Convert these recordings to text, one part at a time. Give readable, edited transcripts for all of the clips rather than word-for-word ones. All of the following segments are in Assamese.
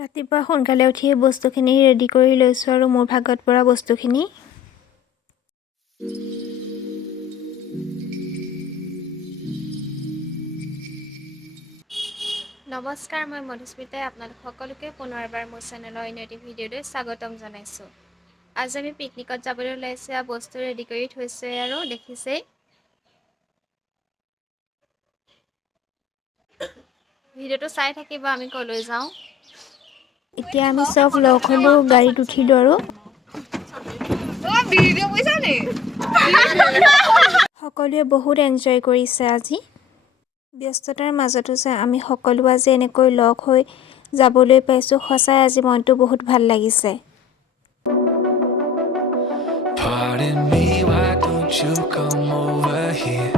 ৰাতিপুৱা সোনকালে উঠি বস্তুখিনি ৰেডি কৰি লৈছোঁ আৰু মোৰ ভাগত পৰা বস্তুখিনি। নমস্কাৰ, মই মধুস্মিতাই আপোনালোক সকলোকে পুনৰবাৰ মোৰ চেনেলৰ অন্য এটি ভিডিঅ'লৈ স্বাগতম জনাইছোঁ। আজি আমি পিকনিকত যাবলৈ ওলাইছোঁ, বস্তু ৰেডি কৰি থৈছে আৰু দেখিছেই। ভিডিঅ'টো চাই থাকিব আমি কলৈ যাওঁ। এতিয়া আমি চব লগ হ'লো, গাড়ীত উঠিলোঁ আৰু সকলোৱে বহুত এনজয় কৰিছে আজি। ব্যস্ততাৰ মাজতো যে আমি সকলো আজি এনেকৈ লগ হৈ যাবলৈ পাইছোঁ, সঁচাই আজি মনটো বহুত ভাল লাগিছে। Pardon me, why don't you come over here?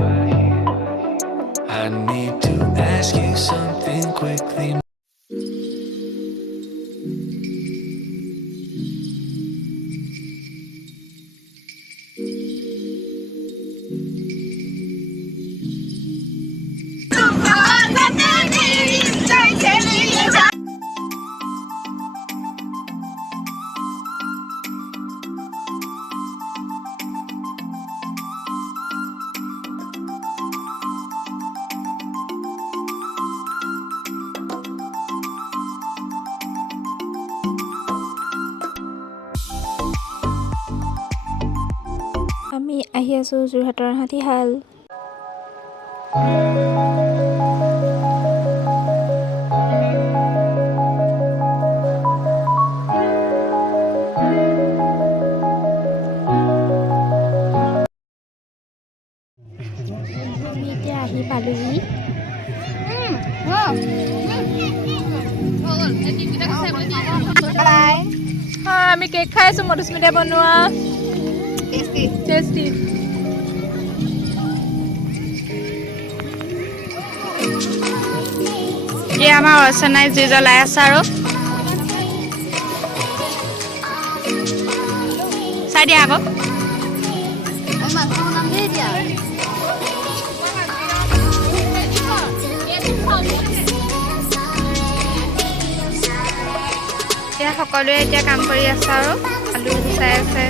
I need to ask you something quickly. আমি আহি আছোঁ যোৰহাটৰ হাতীহাল। আমি এতিয়া আহি পালোহি। আমি কেক খাই আছো, মধুস্মিতাই বনোৱা। টেষ্টি। এতিয়া আমাৰ অৰ্চনাই জুই জ্বলাই আছে আৰু চাই দিয়া আকৌ। এতিয়া সকলোৱে এতিয়া কাম কৰি আছে আৰু আলু চাই আছে।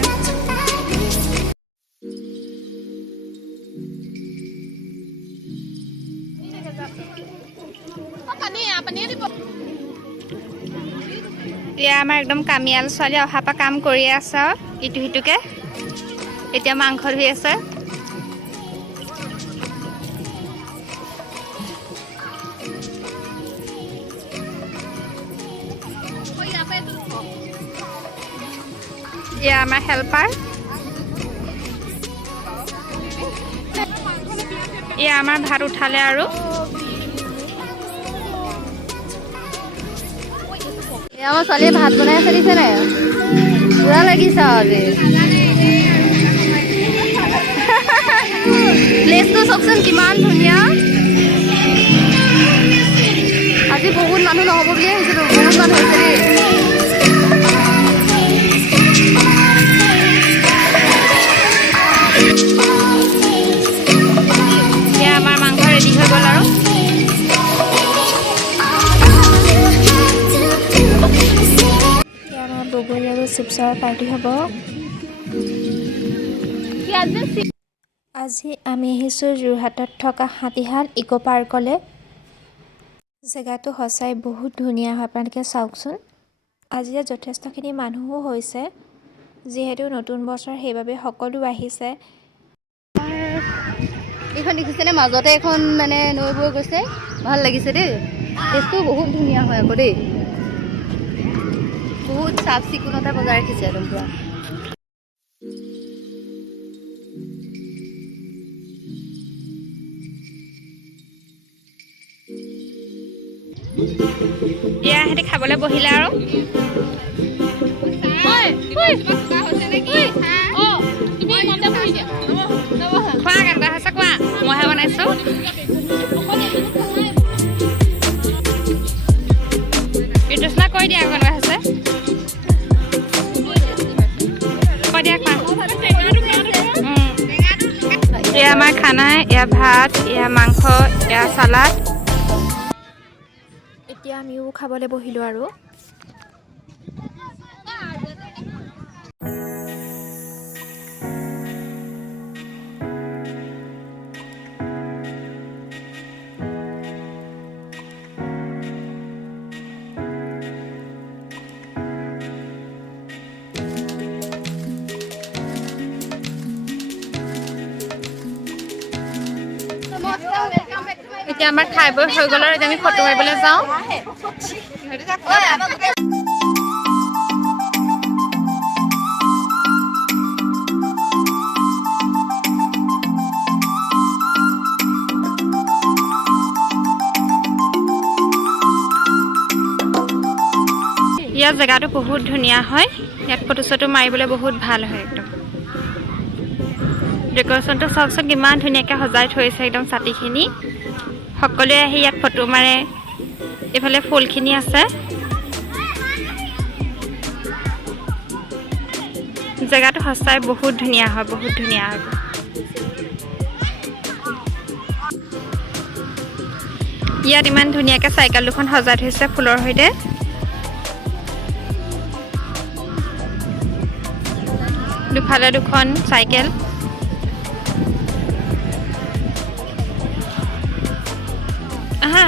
এতিয়া আমাৰ একদম কামিয়াল ছোৱালী অহাৰ পৰা কাম কৰি আছে আৰু ইটো সিটোকে। এতিয়া মাংস ধুই আছে। এয়া আমাৰ হেল্পাৰ। এয়া আমাৰ ভাত উঠালে আৰু আমাৰ ছোৱালীয়ে ভাত বনাই আছে, দিছে নাই? পুৰা লাগিছে আজি। প্লেচটো চাওকচোন কিমান ধুনীয়া। আজি বহুত মানুহ নহ'ব বুলিয়ে ভাবিছিলোঁ, বহুত মানুহ হৈছে দেই। এতিয়া আমাৰ মাংস ৰেডি হৈ গ'ল আৰু এতিয়া আমাৰ বগৰী আৰু চিপছৰ পাৰ্টি হ'ব। আজি আমি আহিছোঁ যোৰহাটত থকা হাতীহাল ইক' পাৰ্কলৈ। জেগাটো সঁচাই বহুত ধুনীয়া হয়, আপোনালোকে চাওকচোন। আজি যথেষ্টখিনি মানুহো হৈছে, যিহেতু নতুন বছৰ সেইবাবে সকলো আহিছে। এইখন দেখিছেনে, মাজতে এখন মানে নৈ বৈ গৈছে, ভাল লাগিছে দেই। প্লেচটো বহুত ধুনীয়া হয় আকৌ দেই, বহুত চাফ চিকুণতা বজাই ৰাখিছে একদম পুৰা। এয়া সিহঁতি খাবলৈ বহিলে আৰু খোৱা কেনেকুৱা হৈছে কোৱা মইহে বনাইছোঁ ঋতুস্না কৈ দিয়া কেনেকুৱা হৈছে কৈ দিয়া কোৱা এয়া আমাৰ খানা এয়া ভাত এয়া মাংস এয়া চালাড এতিয়া আমিও খাবলৈ বহিলোঁ আৰু এতিয়া আমাৰ খাই বৈ হৈ গ'ল আৰু এতিয়া আমি ফটো মাৰিবলৈ যাওঁ ইয়াৰ জেগাটো বহুত ধুনীয়া হয় ইয়াত ফটো চটো মাৰিবলৈ বহুত ভাল হয় একদম ডেকৰেশ্যনটো চাওকচোন কিমান ধুনীয়াকৈ সজাই থৈছে একদম ছাতিখিনি সকলোৱে আহি ইয়াত ফটো মাৰে এইফালে ফুলখিনি আছে জেগাটো সঁচাই বহুত ধুনীয়া হয় বহুত ধুনীয়া হয় ইয়াত ইমান ধুনীয়াকৈ চাইকেল দুখন সজাই থৈছে ফুলৰ সৈতে দুফালে দুখন চাইকেল আহা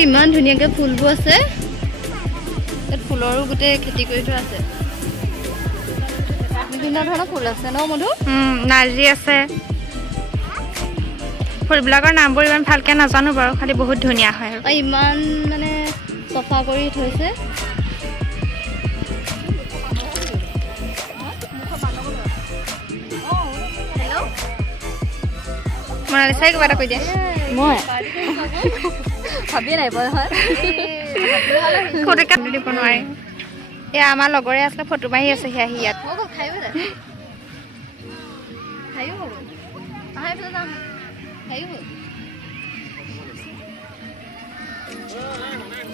ইমান ধুনীয়াকৈ ফুলবোৰ আছে ইয়াত ফুলৰো গোটেই খেতি কৰি থোৱা আছে বিভিন্ন ধৰণৰ ফুল আছে ন মধু নাৰ্জী আছে ফুলবিলাকৰ নামবোৰ ইমান ভালকৈ নাজানো বাৰু খালি বহুত ধুনীয়া হয় আৰু ইমান মানে চফা কৰি থৈছে মনালিছাই কিবা এটা কৈ দিয়ে মই ভাবিয়ে নাই পোৱা হয় ফটো কাটি দিব নোৱাৰি এয়া আমাৰ লগৰে আছিলে ফটো মাৰি আছে আহি ইয়াত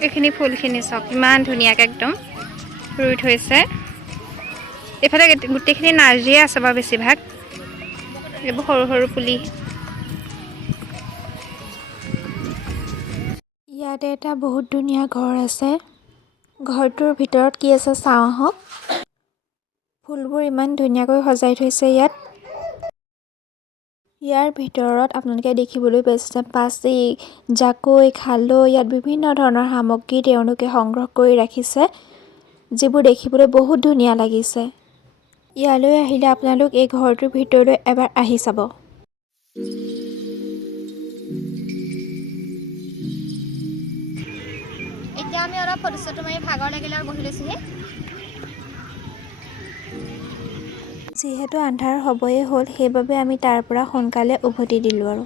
এইখিনি ফুলখিনি চাওক ইমান ধুনীয়াকৈ একদম ৰুই থৈছে এইফালে গোটেইখিনি নাৰ্জীয়ে আছে বাৰু বেছিভাগ এইবোৰ সৰু সৰু পুলি ইয়াতে এটা বহুত ধুনীয়া ঘৰ আছে ঘৰটোৰ ভিতৰত কি আছে চাওঁ আহক ফুলবোৰ ইমান ধুনীয়াকৈ সজাই থৈছে ইয়াৰ ভিতৰত আপোনালোকে দেখিবলৈ পাইছে পাচি জাকৈ খালৈ ইয়াত বিভিন্ন ধৰণৰ সামগ্ৰী তেওঁলোকে সংগ্ৰহ কৰি ৰাখিছে যিবোৰ দেখিবলৈ বহুত ধুনীয়া লাগিছে ইয়ালৈ আহিলে আপোনালোক এই ঘৰটোৰ ভিতৰলৈ এবাৰ আহি চাব এতিয়া আমি অলপ ফটো চটো মাৰি ভাগৰ লাগিলে আৰু বহি লৈছোহি যিহেতু আন্ধাৰ হ'বই হ'ল সেইবাবে আমি তাৰ পৰা সোনকালে উভতি দিলোঁ আৰু